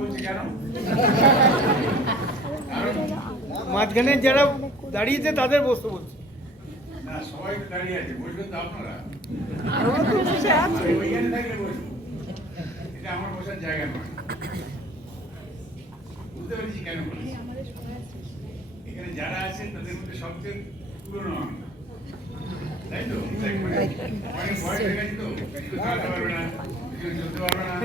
বলছি কেন? মাঝখানে যারা দাঁড়িয়েছে তাদের বসতে বলছে। না, সবাই তো দাঁড়িয়ে আছে, বসবেন তো আপনারা। আছে। ওইখানে থাকলে বসবো। এটা আমার বসার জায়গা নয়। বুঝতে পেরেছি কেন বলেছি। এখানে যারা আছেন তাদের মধ্যে সবচেয়ে পুরনো আমি। তাই তো? অনেক বয়স হয়ে গেছে তো, কিছু দাঁড়াতে পারবে না, কিছু চলতে পারবে না,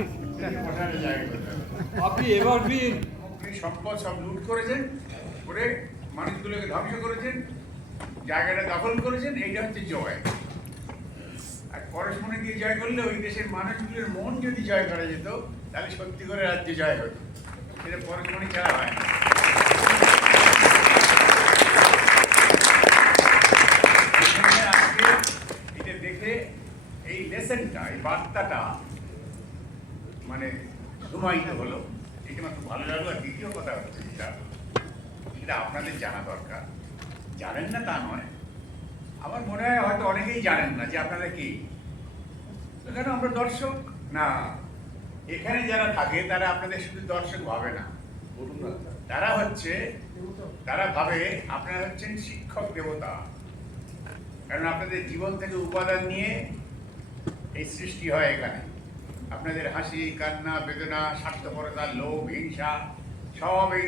বসার জায়গা করতে হবে। আপনি এভারগ্রিন। আপনি সম্পদ সব লুট করেছেন, করে মানুষগুলোকে ধ্বংস করেছেন, জায়গাটা দখল করেছেন, এইটা হচ্ছে জয়। আর পরস্পরে দিয়ে জয় করলে ওই দেশের মানুষগুলোর মন যদি জয় করা যেত, তাহলে সত্যি করে রাজ্য জয় হতো। এটা পরস্পরই ছাড়া হয় না। আজকে এটা দেখে এই লেসনটা, এই বার্তাটা মানে রুমায়িত হলো, এটা আমার খুব ভালো লাগলো। আর দ্বিতীয় কথা হচ্ছে এটা আপনাদের জানা দরকার। জানেন না তা নয়, আমার মনে হয় হয়তো অনেকেই জানেন না যে আপনারা কি। এখানে আমরা দর্শক না, এখানে যারা থাকে তারা আপনাদের শুধু দর্শক ভাবে না, তারা ভাবে আপনারা হচ্ছেন শিক্ষক দেবতা। কারণ আপনাদের জীবন থেকে উপাদান নিয়ে এই সৃষ্টি হয় এখানে। আপনাদের হাসি, কান্না, বেদনা, স্বার্থপরতা, লোভ, হিংসা, সব এই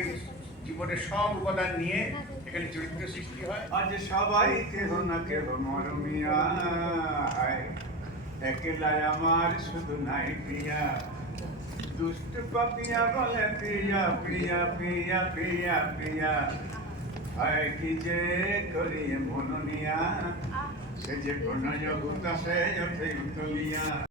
জীবনের সব উপাদান নিয়ে এখানে চরিত্র সৃষ্টি হয়। আজ সবাই কেহ না কেহ মরমিয়া, একলা আমার শুধু নাই প্রিয়া। দুষ্ট পাপিয়া বলে প্রিয়া প্রিয়া প্রিয়া প্রিয়া প্রিয়া, হয় কি যে করি মননিয়া, সে যে কোন জগৎ সে উঠে উতলিয়া।